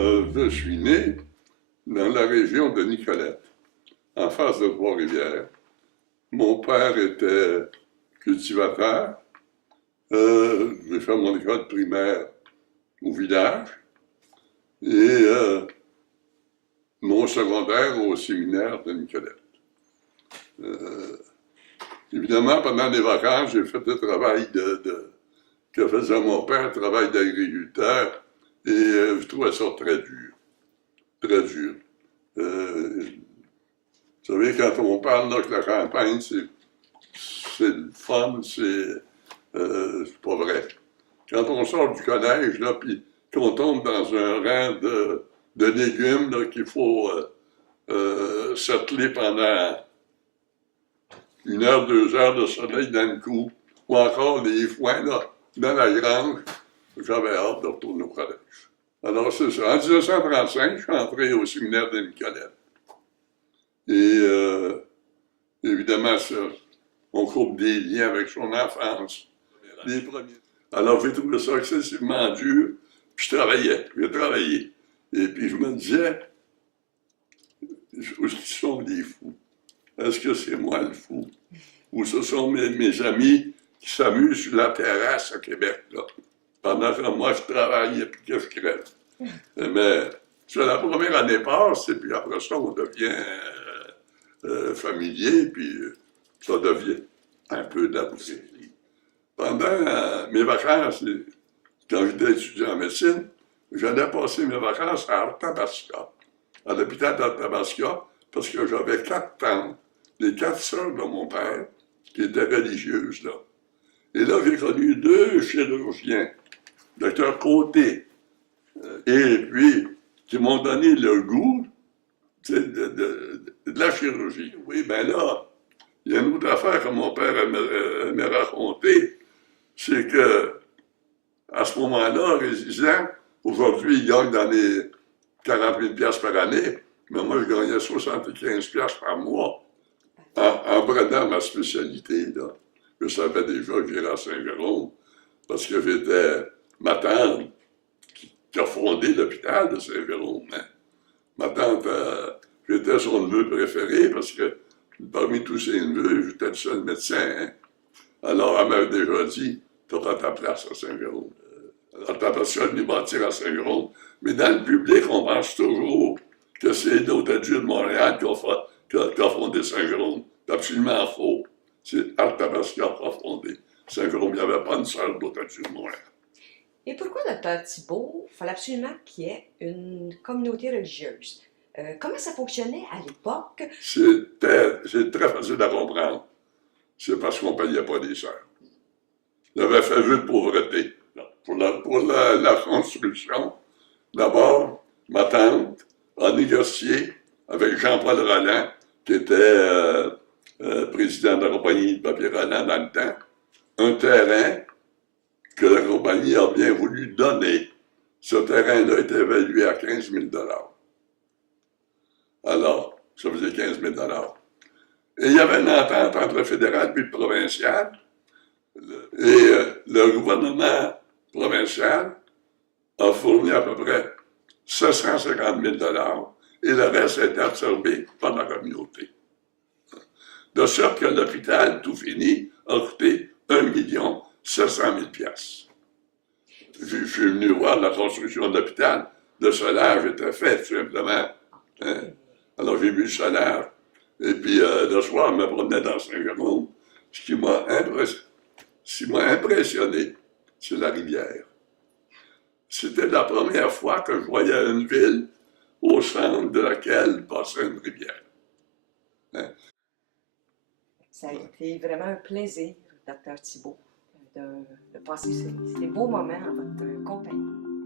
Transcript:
Je suis né dans la région de Nicolette, en face de Trois-Rivières. Mon père était cultivateur. J'ai fait mon école primaire au village et mon secondaire au séminaire de Nicolette. Euh, Évidemment, pendant les vacances, j'ai fait le travail que faisait mon père, travail d'agriculteur, et je trouvais ça très dur, très dur. Vous savez, quand on parle là, que la campagne, c'est le fun, c'est pas vrai. Quand on sort du collège, là, puis qu'on tombe dans un rang de légumes, là, qu'il faut s'atteler pendant 1 heure, 2 heures de soleil dans le cou, ou encore les foins, là, dans la grange, j'avais hâte de retourner au collège. Alors, c'est ça. En 1935, je suis entré au séminaire de Nicolette. Et évidemment, ça, on coupe des liens avec son enfance. Les premiers. Alors, j'ai trouvé ça excessivement dur, puis j'ai travaillé. Et puis, je me disais, où sont les fous? Est-ce que c'est moi le fou? Ou ce sont mes amis qui s'amusent sur la terrasse à Québec, là, pendant que moi, je travaille et puis que je crève. Mais c'est la première année passe, et puis après ça, on devient familier, puis ça devient un peu d'abusé. Pendant mes vacances, quand j'étais étudiant en médecine, j'allais passer mes vacances à Arthabasca, à l'hôpital d'Arthabasca, parce que j'avais 4 tantes, les 4 sœurs de mon père, qui étaient religieuses, là. Et là, j'ai connu 2 chirurgiens, docteur Côté, et puis, qui m'ont donné le goût de la chirurgie. Oui, ben là, il y a une autre affaire que mon père m'a raconté, c'est que à ce moment-là, résident, aujourd'hui, il gagne dans les 40 000 $ par année, mais moi, je gagnais 75 $ par mois en prenant ma spécialité. Là. Je savais déjà que j'irais à Saint-Jérôme parce que j'étais ma tante qui a fondé l'hôpital de Saint-Jérôme. Hein. Ma tante, j'étais son neveu préféré parce que parmi tous ses neveux, j'étais le seul médecin. Hein. Alors, elle m'avait déjà dit, tu auras ta place à Saint-Jérôme. Alors, t'as pas sûr de nous bâtir à Saint-Jérôme. Mais dans le public, on pense toujours que c'est l'Hôtel-Dieu de Montréal qui a fondé Saint-Jérôme. C'est absolument faux. C'est Arthabasca qui a fondé Saint-Jérôme. Il n'y avait pas une seule d'Hôtel-Dieu de Montréal. Et pourquoi, Dr Thibault, il fallait absolument qu'il y ait une communauté religieuse? Comment ça fonctionnait à l'époque? C'est très facile à comprendre. C'est parce qu'on ne payait pas des sœurs. Il avait fait jeu de pauvreté. Pour la construction, d'abord, ma tante a négocié avec Jean-Paul Rolland, qui était président de la compagnie de papier Rolland dans le temps, un terrain que la compagnie a bien voulu donner. Ce terrain-là était évalué à 15 000 $. Alors, ça faisait 15 000 $. Et il y avait une entente entre le fédéral et le provincial. Et le gouvernement provincial a fourni à peu près 750 000 $ et le reste a été absorbé par la communauté. De sorte que l'hôpital, tout fini, a coûté 1 700 000 $. Je suis venu voir la construction de l'hôpital. Le solaire était fait, tout simplement. Hein? Alors j'ai vu le solaire. Et puis le soir, je me promenais dans Saint-Jérôme. Ce qui m'a impressionné, c'est la rivière. C'était la première fois que je voyais une ville au centre de laquelle passait une rivière. Hein? Ça a été vraiment un plaisir, Dr Thibault, de passer ces beaux moments en votre compagnie.